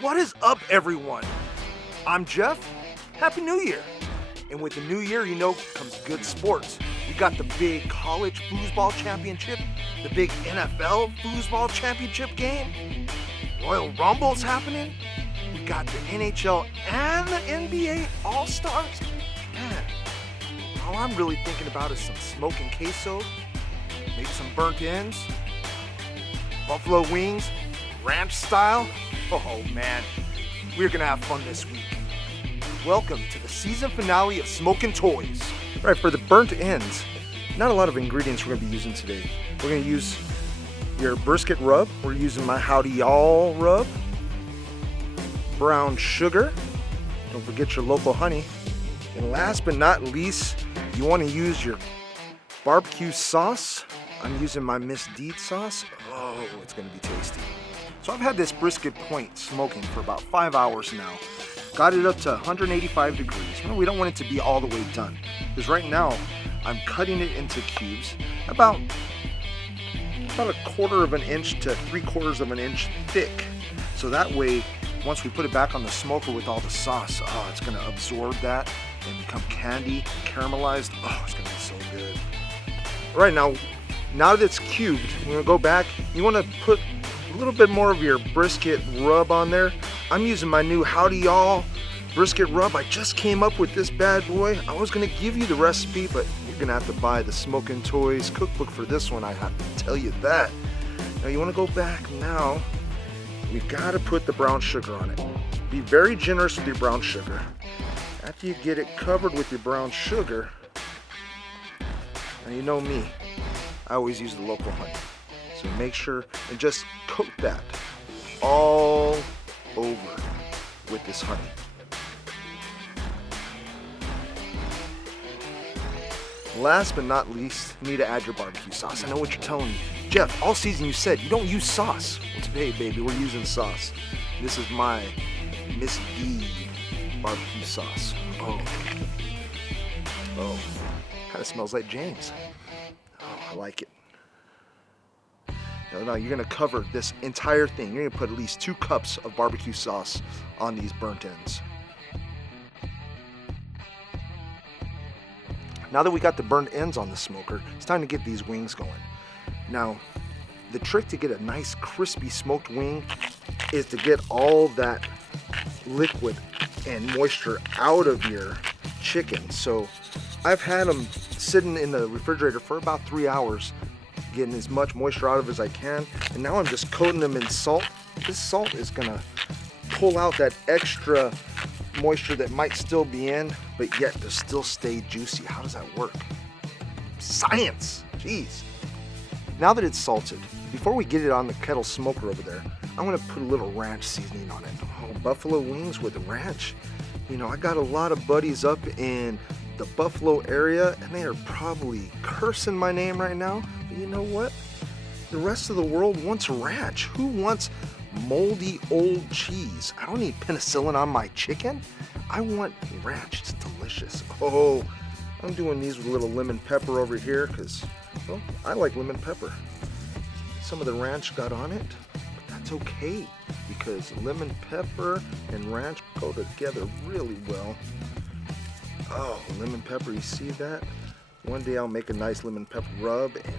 What is up, everyone? I'm Jeff. Happy New Year. And with the new year, you know, comes good sports. We got the big college foosball championship, the big NFL foosball championship game, Royal Rumble's happening. We got the NHL and the NBA All-Stars. Man, all I'm really thinking about is some smoking queso, maybe some burnt ends, buffalo wings, ranch style. Oh man, we're gonna have fun this week. Welcome to the season finale of Smokin Toys. All right, for the burnt ends, not a lot of ingredients we're gonna be using today. We're gonna use your brisket rub. We're using my Howdy Y'all rub. Brown sugar. Don't forget your local honey. And last but not least, you wanna use your barbecue sauce. I'm using my Miss Deed sauce. Oh, it's gonna be tasty. So I've had this brisket point smoking for about 5 hours now. Got it up to 185 degrees. We don't want it to be all the way done. Because right now, I'm cutting it into cubes about a 1/4 of an inch to 3/4 of an inch thick. So that way, once we put it back on the smoker with all the sauce, oh, it's gonna absorb that and become candy, caramelized. Oh, it's gonna be so good. All right, now that it's cubed, we're gonna go back. You wanna put a little bit more of your brisket rub on there. I'm using my new Howdy Y'all brisket rub. I just came up with this bad boy. I was gonna give you the recipe, but you're gonna have to buy the Smokin Toys cookbook for this one. I have to tell you that. Now you wanna go back now. You gotta put the brown sugar on it. Be very generous with your brown sugar. After you get it covered with your brown sugar, and you know me, I always use the local honey. So make sure and just coat that all over with this honey. Last but not least, you need to add your barbecue sauce. I know what you're telling me. Jeff, all season you said you don't use sauce. Well, today, baby, we're using sauce. This is my Miss D barbecue sauce. Oh, kind of smells like James. Oh, I like it. Now you're gonna cover this entire thing. You're gonna put at least 2 cups of barbecue sauce on these burnt ends. Now that we got the burnt ends on the smoker, it's time to get these wings going. Now, the trick to get a nice crispy smoked wing is to get all that liquid and moisture out of your chicken. So I've had them sitting in the refrigerator for about 3 hours, getting as much moisture out of as I can, and now I'm just coating them in salt. This salt is gonna pull out that extra moisture that might still be in, but yet to still stay juicy. How does that work? Science! Jeez. Now that it's salted, before we get it on the kettle smoker over there, I'm gonna put a little ranch seasoning on it. Oh, buffalo wings with ranch. You know, I got a lot of buddies up in the Buffalo area, and they are probably cursing my name right now. But you know what? The rest of the world wants ranch. Who wants moldy old cheese? I don't need penicillin on my chicken. I want ranch. It's delicious. Oh, I'm doing these with a little lemon pepper over here because, well, I like lemon pepper. Some of the ranch got on it, but that's okay because lemon pepper and ranch go together really well. Oh, lemon pepper, you see that? One day I'll make a nice lemon pepper rub and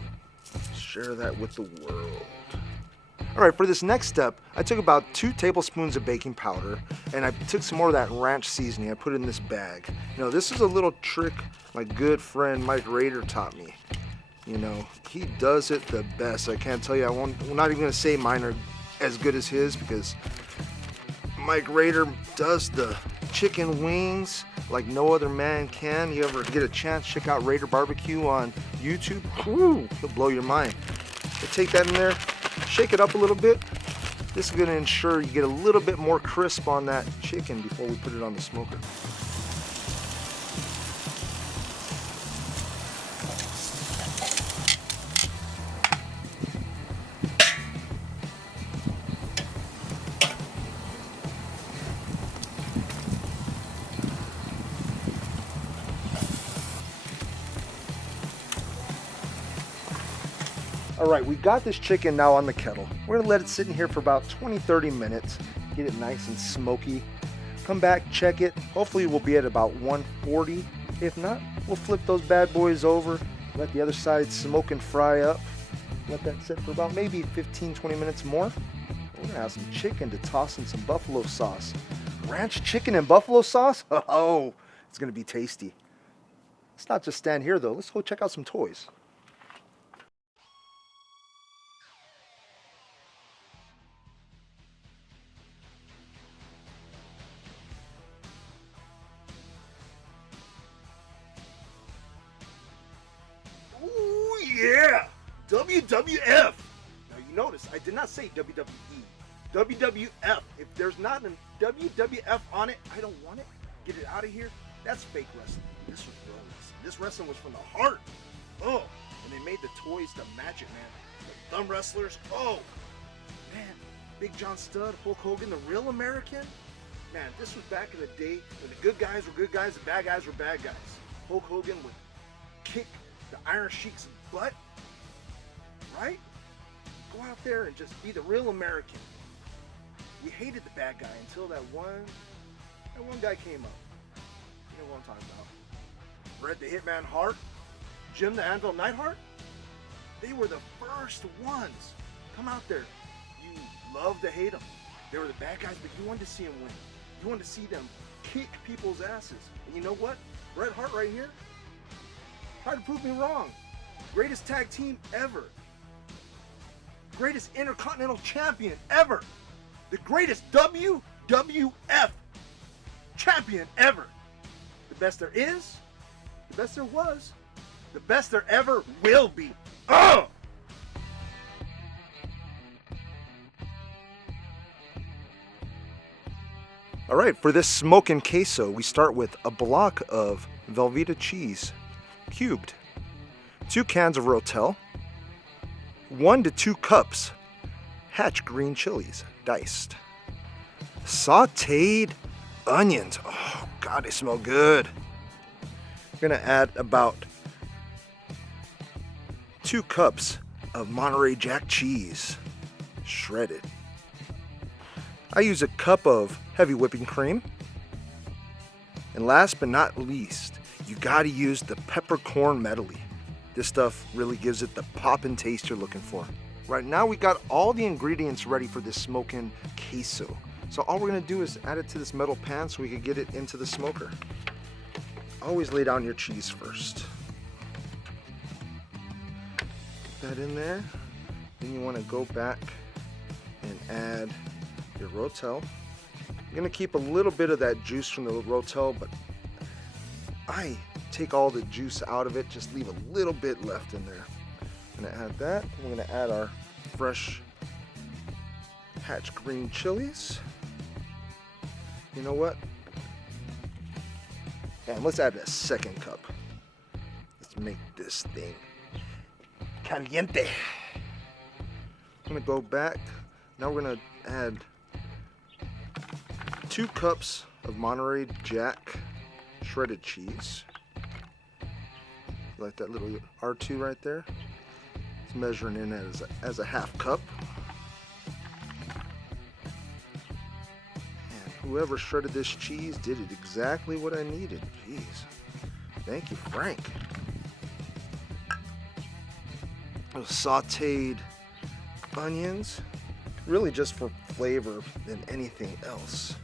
share that with the world. All right, for this next step, I took about 2 tablespoons of baking powder and I took some more of that ranch seasoning. I put it in this bag. You know, this is a little trick my good friend Mike Rader taught me. You know, he does it the best. I can't tell you, I'm not even gonna say mine are as good as his because Mike Rader does the chicken wings like no other man can. You ever get a chance, check out Raider Barbecue on YouTube. Whew, it'll blow your mind. So take that in there, shake it up a little bit. This is gonna ensure you get a little bit more crisp on that chicken before we put it on the smoker. All right, we got this chicken now on the kettle. We're gonna let it sit in here for about 20-30 minutes. get it nice and smoky. Come back, check it. Hopefully we'll be at about 140. If not, we'll flip those bad boys over, let the other side smoke and fry up. Let that sit for about maybe 15-20 minutes more. We're gonna have some chicken to toss in some buffalo sauce. Ranch chicken and buffalo sauce? Oh, it's gonna be tasty. Let's not just stand here though, let's go check out some toys. Ooh yeah! WWF! Now you notice, I did not say WWE. WWF. If there's not a WWF on it, I don't want it. Get it out of here. That's fake wrestling. This was real wrestling. This wrestling was from the heart. Oh, and they made the toys to match it, man. The thumb wrestlers. Oh, man. Big John Studd, Hulk Hogan, the real American. Man, this was back in the day when the good guys were good guys, the bad guys were bad guys. Hulk Hogan would kick the Iron Sheik's butt, right? Go out there and just be the real American. We hated the bad guy until that one guy came up. You know what I'm talking about. Bret the Hitman Hart, Jim the Anvil Neidhart. They were the first ones. Come out there. You love to hate them. They were the bad guys, but you wanted to see them win. You wanted to see them kick people's asses. And you know what? Bret Hart right here tried to prove me wrong. Greatest tag team ever. Greatest Intercontinental Champion ever. The greatest WWF champion ever. The best there is, the best there was, the best there ever will be. Ugh! All right, for this smokin' queso, we start with a block of Velveeta cheese, cubed, 2 cans of Rotel, 1 to 2 cups Hatch green chilies, diced, sauteed onions. Oh God, they smell good. We're gonna add about 2 cups of Monterey Jack cheese, shredded. I use a cup of heavy whipping cream. And last but not least, you gotta use the peppercorn medley. This stuff really gives it the poppin' taste you're looking for. Right now we got all the ingredients ready for this smokin' queso. So all we're gonna do is add it to this metal pan so we can get it into the smoker. Always lay down your cheese first. Put that in there. Then you wanna go back and add your Rotel. You're gonna keep a little bit of that juice from the Rotel, but I take all the juice out of it, just leave a little bit left in there. I'm gonna add that. We're gonna add our fresh Hatch green chilies. You know what? And let's add a 2nd cup. Let's make this thing caliente. I'm gonna go back. Now we're gonna add 2 cups of Monterey Jack shredded cheese. Like that little R2 right there. It's measuring in as a half cup. And whoever shredded this cheese did it exactly what I needed. Jeez. Thank you, Frank. Those sauteed onions, really just for flavor than anything else.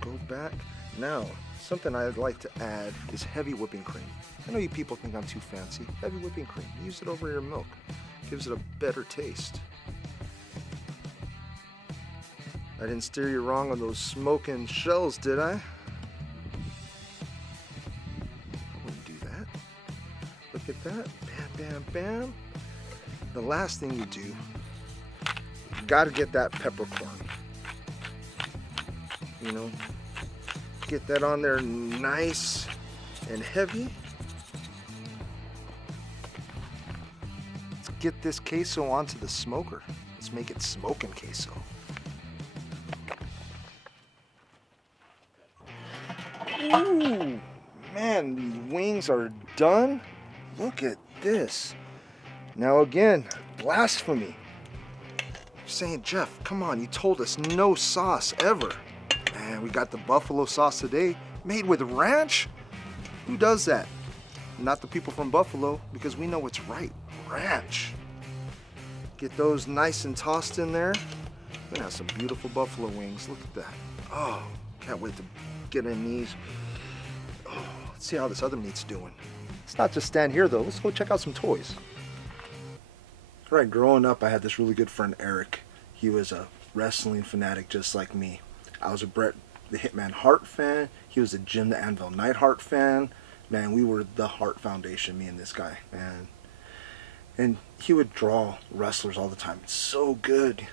Go back. Now, something I'd like to add is heavy whipping cream. I know you people think I'm too fancy. Heavy whipping cream. Use it over your milk. Gives it a better taste. I didn't steer you wrong on those smoking shells, did I? I wouldn't do that. Look at that. Bam, bam, bam. The last thing you do, you gotta get that peppercorn. You know, get that on there nice and heavy. Let's get this queso onto the smoker. Let's make it smokin' queso. Ooh, man, these wings are done. Look at this. Now again, blasphemy. saying, Jeff, come on, you told us no sauce ever. And we got the buffalo sauce today, made with ranch. Who does that? Not the people from Buffalo, because we know what's right. Ranch. Get those nice and tossed in there. We're gonna have some beautiful buffalo wings. Look at that. Oh, can't wait to get in these. Oh, let's see how this other meat's doing. Let's not just stand here though. Let's go check out some toys. All right, growing up, I had this really good friend, Eric. He was a wrestling fanatic just like me. I was a Bret the Hitman Hart fan. He was a Jim the Anvil Neidhart fan. Man, we were the Hart Foundation, me and this guy, man. And he would draw wrestlers all the time. It's so good.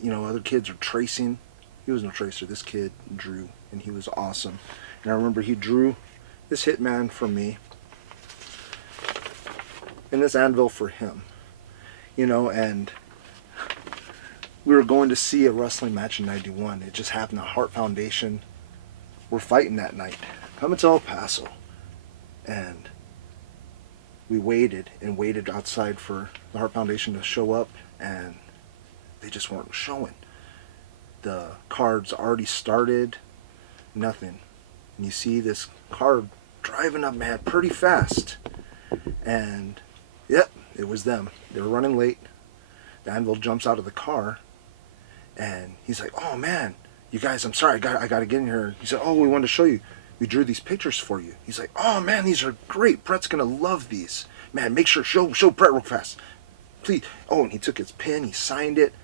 You know, other kids are tracing. He was no tracer. This kid drew, and he was awesome. And I remember he drew this Hitman for me, and this anvil for him. You know, and we were going to see a wrestling match in '91. It just happened. The Hart Foundation were fighting that night, coming to El Paso. And we waited and waited outside for the Hart Foundation to show up, and they just weren't showing. The cards already started, nothing. And you see this car driving up, man, pretty fast. And yep, it was them. They were running late. The anvil jumps out of the car, and he's like, "Oh man, you guys, I'm sorry, I got to get in here." He said, "Oh, we wanted to show you. We drew these pictures for you." He's like, "Oh man, these are great. Bret's gonna love these. Man, make sure show Bret real fast, please." Oh, and he took his pen, he signed it,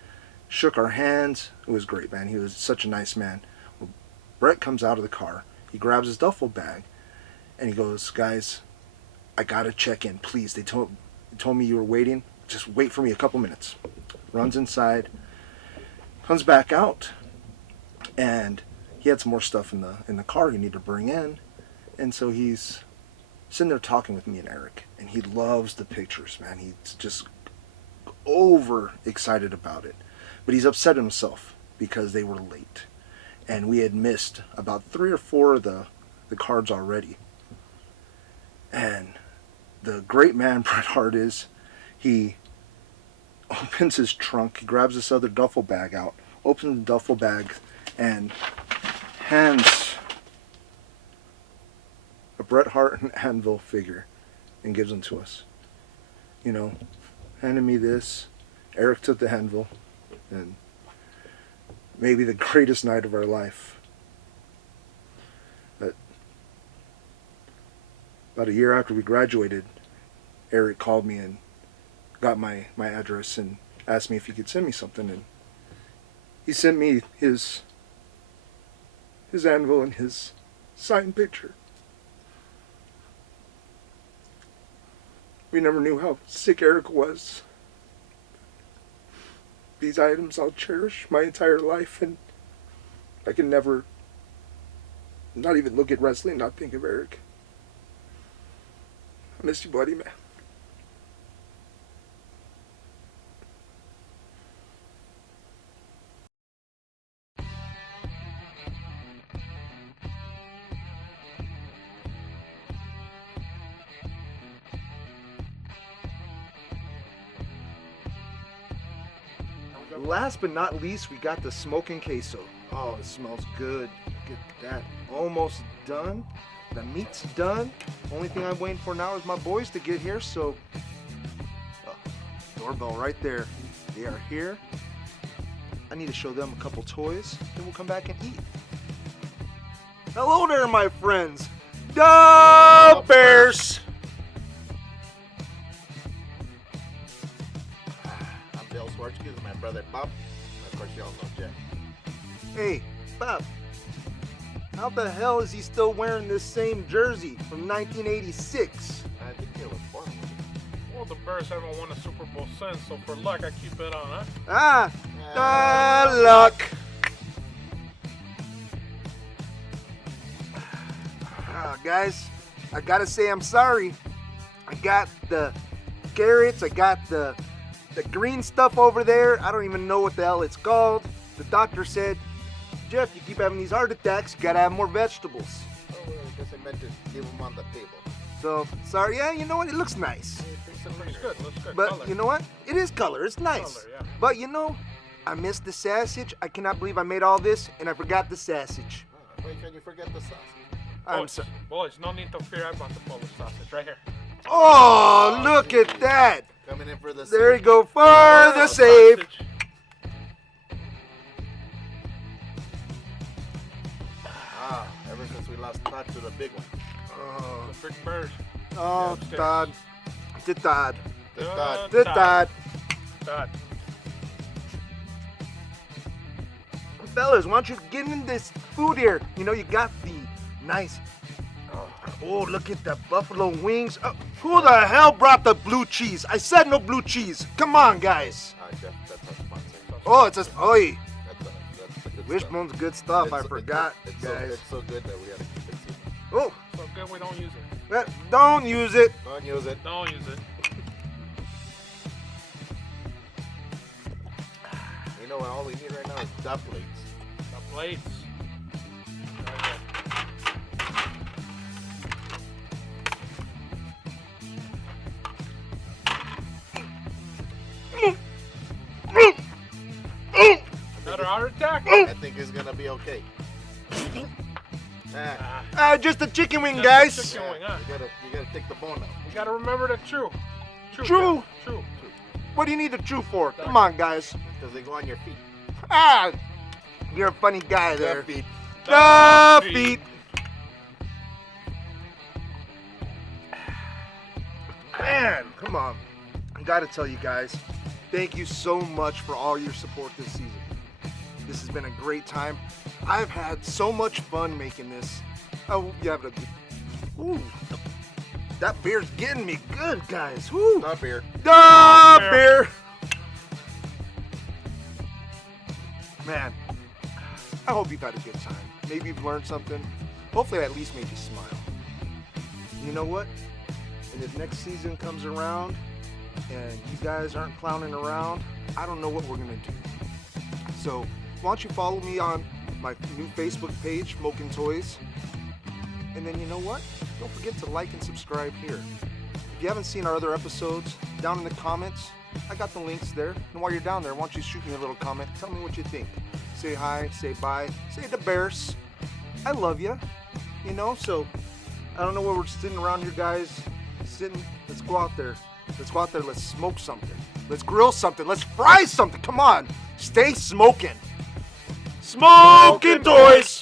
shook our hands. It was great, man. He was such a nice man. Well, Bret comes out of the car. He grabs his duffel bag, and he goes, "Guys, I gotta check in, please. They told me you were waiting. Just wait for me a couple minutes." Runs inside, comes back out, and he had some more stuff in the car he needed to bring in, and so he's sitting there talking with me and Eric, and he loves the pictures, man. He's just over excited about it, but he's upset himself because they were late, and we had missed about 3 or 4 of the cards already. And the great man Bret Hart is, he opens his trunk, he grabs this other duffel bag out, opens the duffel bag, and hands a Bret Hart and anvil figure and gives them to us. You know, handed me this. Eric took the anvil, and maybe the greatest night of our life. But about a year after we graduated, Eric called me and got my address and asked me if he could send me something, and he sent me his anvil and his signed picture. We never knew how sick Eric was. These items I'll cherish my entire life, and I can never not even look at wrestling and not think of Eric. I miss you, buddy, man. Last but not least, we got the Smokin Queso. Oh, it smells good. Look at that. Almost done. The meat's done. Only thing I'm waiting for now is my boys to get here, so doorbell right there. They are here. I need to show them a couple toys, then we'll come back and eat. Hello there, my friends. The Bears. This is my brother Bob. Of course, y'all know Jeff. Hey, Bob. How the hell is he still wearing this same jersey from 1986? I think it was born. Well, the Bears haven't won a Super Bowl since, so for luck, I keep it on, huh? Luck. Guys, I gotta say I'm sorry. I got the carrots, I got the green stuff over there. I don't even know what the hell it's called. The doctor said, "Jeff, you keep having these heart attacks, you gotta have more vegetables." Oh, I guess I meant to leave them on the table. So, sorry, yeah, you know what? It looks nice. Looks good, looks good. But Color. you know what? It is color, it's nice. Color, yeah. But you know, I missed the sausage. I cannot believe I made all this and I forgot the sausage. Why can you forget the sausage? I'm sorry. Boys, no need to fear. I bought the Polish sausage right here. Oh, look at that. Coming in for the There you save. go for the save. Sausage. Ever since we lost touch to the big one. The big bird. Oh, upstairs. Todd. Did Todd. The dot. Todd. Fellas, why don't you get in this food here? You know, you got the nice. Oh, look at the buffalo wings. Who the hell brought the blue cheese? I said no blue cheese. Come on, guys. Jeff, that's our sponsor. Oh, it's a. Oi. That's the good Wishbone's good stuff. I It's- forgot, it's guys. it's so good that we gotta keep it secret. Oh, So good we don't use it. don't use it. Don't use it. Don't use it. You know what? All we need right now is dumplings. The plates. Another heart attack? I think it's gonna be okay. Just a chicken wing, Just a guys. chicken wing, huh? You gotta take the bone out. You gotta remember to chew. Chew? Chew. What do you need to chew for? Come on, guys. Because they go on your feet. Ah, you're a funny guy there. Their feet. The feet. Man, come on. I gotta tell you guys, thank you so much for all your support this season. This has been a great time. I've had so much fun making this. Oh, you have a good. Ooh, that beer's getting me good, guys. Woo. Not beer. The beer. Man, I hope you've had a good time. Maybe you've learned something. Hopefully I at least made you smile. You know what? When the next season comes around and you guys aren't clowning around, I don't know what we're gonna do. So why don't you follow me on my new Facebook page, Smokin Toys. And then you know what? Don't forget to like and subscribe here. If you haven't seen our other episodes, down in the comments, I got the links there. And while you're down there, why don't you shoot me a little comment? Tell me what you think. Say hi, say bye, say the bears. I love you. You know, so I don't know where we're sitting around here, guys. Let's go out there. Let's go out there. Let's smoke something. Let's grill something. Let's fry something. Come on. Stay smoking. Smokin' Toys.